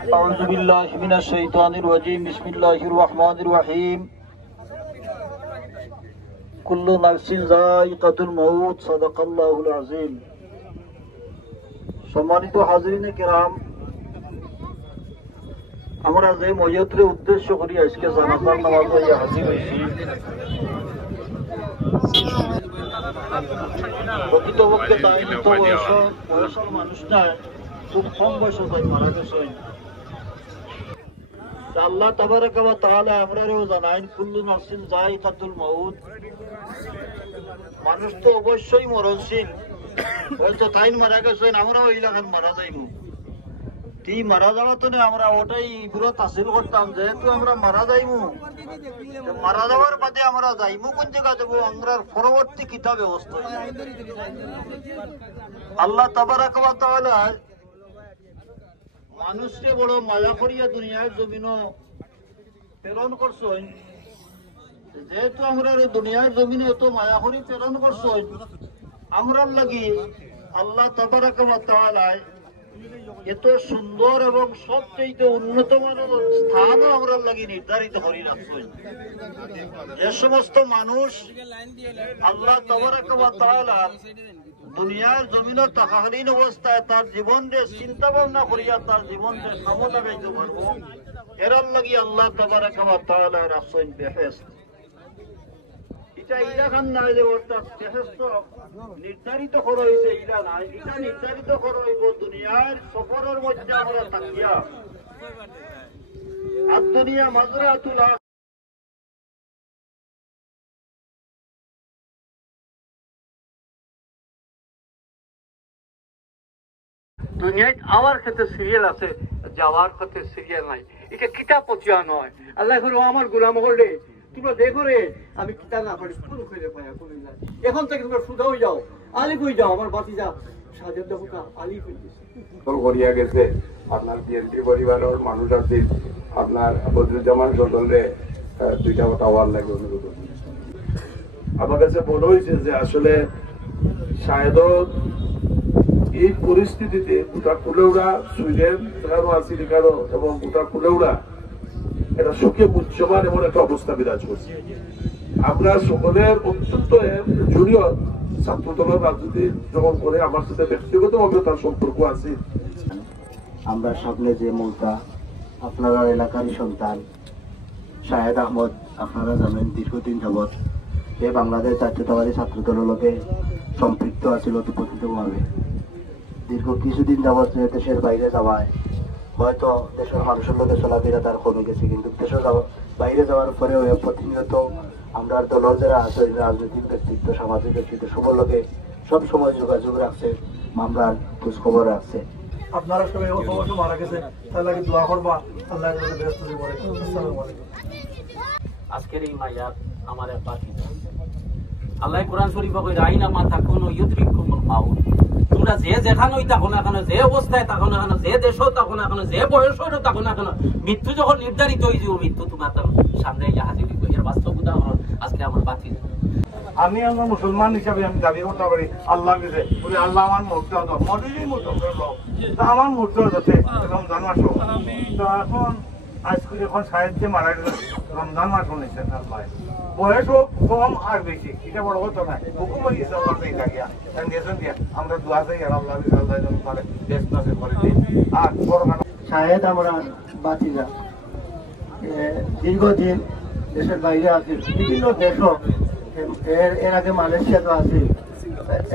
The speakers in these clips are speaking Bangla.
أعوذ بالله من الشيطان الرجيم بسم الله الرحمن الرحيم كل نفس ذائقة الموت صدق الله العظيم সম্মানিত হাজিরিনে কিরাম, আমরা যে ময়ত্রে উদ্দেশ্য করি আজকে জানাজার নামাজ হইয়া হাজির হয়েছি, প্রকৃতপক্ষে তাই নিত বয়সের মানুষ নয়, খুব কম বয়সে তাই মারা গেছে। আল্লাহ তাবারাকা ওয়া তাআলা আমরাও জানাইন কুল্লু নাফসিন যায়িকাতুল মাউত, মানুষ তো অবশ্যই মরণশীল। হয়তো তাই মারা গেছেন, আমরাও এই লাগান মারা যাইব। মারা যাওয়া তো আমরা ওটাই পুরো তাসিল করতাম, যেহেতু আমরা মারা যাইব, মারা যাওয়ার বাদে আমরা যাইব কোন জায়গা যাবো, আমরা পরবর্তী কিতাব ব্যবস্থা। আল্লাহ তাবারাকা ওয়া তাআলা মানুষকে বড় মায়া করিয়া দুনিয়ার জমিন প্রেরণ করছেন। যেহেতু আমরা দুনিয়ার জমিনে এত মায়া করি প্রেরণ করছেন, আমরা লাগি আল্লাহ তাবারাকা ওয়া তাআলা এত সুন্দর এবং সবচেয়ে উন্নত মানের স্থানও আমরা লাগি নির্ধারিত করে রাখছেন। যে সমস্ত মানুষ আল্লাহ তাবারাকা ওয়া তাআলা দুনিয়ার জমিনে থাকাকালীন অবস্থায় তার জীবনকে চিন্তা ভাবনা করিয়া তার জীবনকে ক্ষমতা গাইতে পারবো, এরার লাগি আল্লাহ তাবারাকা ওয়া তাআলা রাখছেন বেহেশত। এটা ইলাখান নাই যে অর্থাৎ বেহেশত নির্ধারিত করা হয়েছে, ইলা নাই, এটা নির্ধারিত করা হইব দুনিয়ার সফরের মধ্যে আমরা থাকিয়া। আর দুনিয়া মাজরাতুল দুনিয়ায় আওয়ার ক্ষেত্রে সিরিয়াল আছে, যাওয়ার ক্ষেত্রে সিরিয়াল নাই। এটা কিতাব পচিয়া নয়। আল্লাহ আমার গোলাম হলে তোমরা দেখো রে, আমি কিতাব না পারি কোনো খুঁজে পাই না। এখন থেকে তোমরা সুদা হয়ে যাও, আলিফ হয়ে যাও। আমার বাতিজা সাজের দেখা আলিফ হয়ে গেছে, করিয়া গেছে। আপনার বিএনপি পরিবারের মানুষ আছে, আপনার বদরুজ্জামান সদরে দুইটা কথা হওয়ার লাগে অনুরোধ। আমার কাছে মনে হয়েছে যে আসলে শায়দ এই পরিস্থিতিতে গোটা কুলেউড়া, সুইডেন আমেরিকানো এবং গোটা কুলেউড়া এটা সুখে উচ্চমান এমন একটা অবস্থা বিরাজ করছে। আমরা সকলের অত্যন্ত জুনিয়র ছাত্র দলের রাজনীতি যখন করে আমার সাথে ব্যক্তিগতভাবে তার সম্পর্ক আছে। আমরা সামনে যে মৌতা আপনারা এলাকারই সন্তান শাহেদ আহমদ, আপনারা জানেন দীর্ঘদিন যাবৎ এ বাংলাদেশ জাতীয়তাবাদী ছাত্র দলের লোকে সম্পৃক্ত আছিল অতিপতিতভাবে। দীর্ঘ কিছুদিন যাবৎ দেশের বাইরে যাওয়ায় হয়তো দেশের মানুষের লোকের চলাফেরা তার কমে গেছে, কিন্তু দেশের বাইরে যাওয়ার পরেও প্রতিনিয়ত আমরা দলের যারা আছে রাজনৈতিক ব্যক্তিত্ব, সামাজিক ব্যক্তিত্ব সবার লোকে সব সময় যোগাযোগ রাখছে, মামলার খোঁজ খবর রাখছে। আপনারা সবাই অবশ্য মারা গেছে, তার লাগে দোয়া করবা, আল্লাহ ব্যস্ত করে। আজকের এই মাইয়াত আমার এক বাকি আল্লাহ কোরআন শরীফ কই রাইনা মা তাকুনু ইউদরিকুমুল মাউত। তোমরা যে যেখানেই থাকো না কেন, যে অবস্থায় থাকো না কেন, যে দেশেও থাকো না কেন, যে বয়সেও থাকো না কেন, মৃত্যু যখন নির্ধারিত হয়ে যাবে, মৃত্যু তোমার সামনে হাজির হইব। এর বাস্তব উদাহরণ আজকে আমার বাকি। আমি আমরা মুসলমান হিসাবে আমি দাবি করতে পারি আল্লাহ কাছে, বলে আল্লাহ আমার মরতে হতো, মরেই মতো আমার মরতে যাতে রমজান মাস। তো এখন আজকে যখন সাহিত্যে মারা গেল রমজান মাস শুনেছেন, আল্লাহ বয়সও কম আর বেশি, এটা বড় কথা না। হুকুম হয়ে গেছে আল্লাহ থাকিয়া দিয়েছেন দিয়া আমরা দোয়া চাই আর আল্লাহ করে দেশ নাশে করে দিই। আর বড় শাহেদ আমরা বাতিজা দীর্ঘদিন দেশের বাইরে আছে, বিভিন্ন দেশও, এর আগে মালয়েশিয়া তো আছে,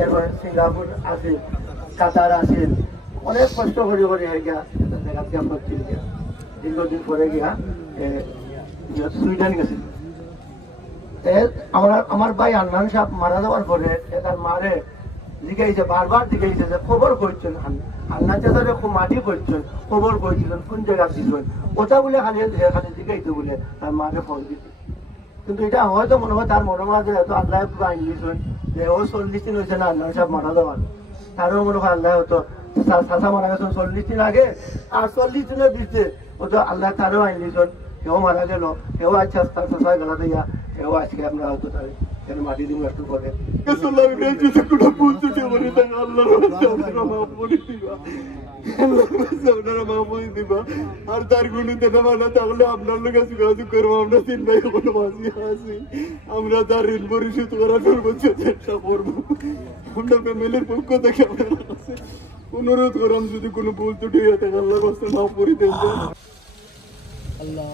এরপরে সিঙ্গাপুর আছে, কাতার আছে, অনেক কষ্ট করে গিয়া দেখাতে আমরা গিয়া দীর্ঘদিন পরে গিয়া সুইডেন গেছিল। আমার ভাই আন্নান সাহেব মারা যাওয়ার পরে তার মারে জিজ্ঞাসা বারবার জিজ্ঞাসা যে খবর করছেন আন্না চাচারে মাটি করছেন, খবর করছিলেন কোন জায়গা দিচ্ছেন, ওটা বলে খালি খালি জিজ্ঞাসা বলে তার মাকে ফোন দিচ্ছে। কিন্তু এটা হয়তো মনে হয় তার মনে হয় যে হয়তো আল্লাহ পুরো আইন দিয়েছেন যে ও 40 দিন হয়েছে না আন্নান সাহেব মারা যাওয়ার, তারও মনে হয় আল্লাহ হয়তো চাচা মারা গেছেন 40 দিন আগে, আর 40 দিনের দিচ্ছে হয়তো আল্লাহ তারও আইন দিয়েছেন, কেউ মারা গেল, কেউ আচ্ছা তার চাচা গেলা দিয়া, কেউ আজকে আমরা হয়তো তার মাটি দিন একটু করে আপনারা মাহফুজ দিবা আর তার কোনো দেনা মানা থাকলে আপনার লোক যোগাযোগ করবো। আমরা তিন ভাই কোনো বাঁচিয়ে আছি, আমরা তার ঋণ পরিশোধ করার সর্বোচ্চ চেষ্টা করবো। আমরা ফ্যামিলির পক্ষ থেকে আপনার কাছে অনুরোধ করলাম, যদি কোনো ভুল ত্রুটি হয়ে থাকে আল্লাহ কাছে মাফ করে দেন। Allah